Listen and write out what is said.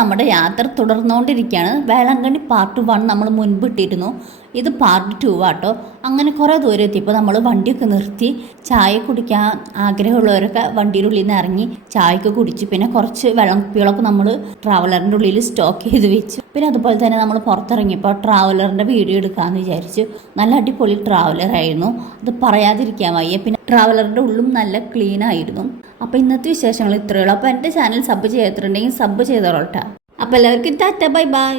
നമ്മുടെ യാത്ര തുടർന്നുകൊണ്ടിരിക്കുകയാണ്. വേളാങ്കണ്ണി പാർട്ട് 1 നമ്മൾ മുൻപ് ഇട്ടിരുന്നു. ഇത് പാർട്ട് 2 ആട്ടോ. അങ്ങനെ കുറേ ദൂരം എത്തിയപ്പോൾ നമ്മൾ വണ്ടിയൊക്കെ നിർത്തി ചായ കുടിക്കാൻ ആഗ്രഹമുള്ളവരൊക്കെ വണ്ടിയുടെ ഉള്ളിൽ നിന്ന് ഇറങ്ങി ചായയൊക്കെ കുടിച്ചു. പിന്നെ കുറച്ച് വെള്ളം കുപ്പികളൊക്കെ നമ്മൾ ട്രാവലറിൻ്റെ ഉള്ളിൽ സ്റ്റോക്ക് ചെയ്ത് വെച്ചു. പിന്നെ അതുപോലെ തന്നെ നമ്മൾ പുറത്തിറങ്ങിയപ്പോൾ ട്രാവലറിൻ്റെ വീഡിയോ എടുക്കാമെന്ന് വിചാരിച്ചു. നല്ല അടിപൊളി ട്രാവലറായിരുന്നു, അത് പറയാതിരിക്കാൻ വയ്യ. പിന്നെ ട്രാവലറിൻ്റെ ഉള്ളും നല്ല ക്ലീൻ ആയിരുന്നു. അപ്പോൾ ഇന്നത്തെ വിശേഷങ്ങൾ ഇത്രയേ ഉള്ളൂ. അപ്പോൾ എൻ്റെ ചാനൽ സബ് ചെയ്യാത്തിട്ടുണ്ടെങ്കിൽ സബ് ചെയ്തോളൂ കേട്ടോ. അപ്പോൾ എല്ലാവർക്കും ടാറ്റ, ബൈ ബൈ.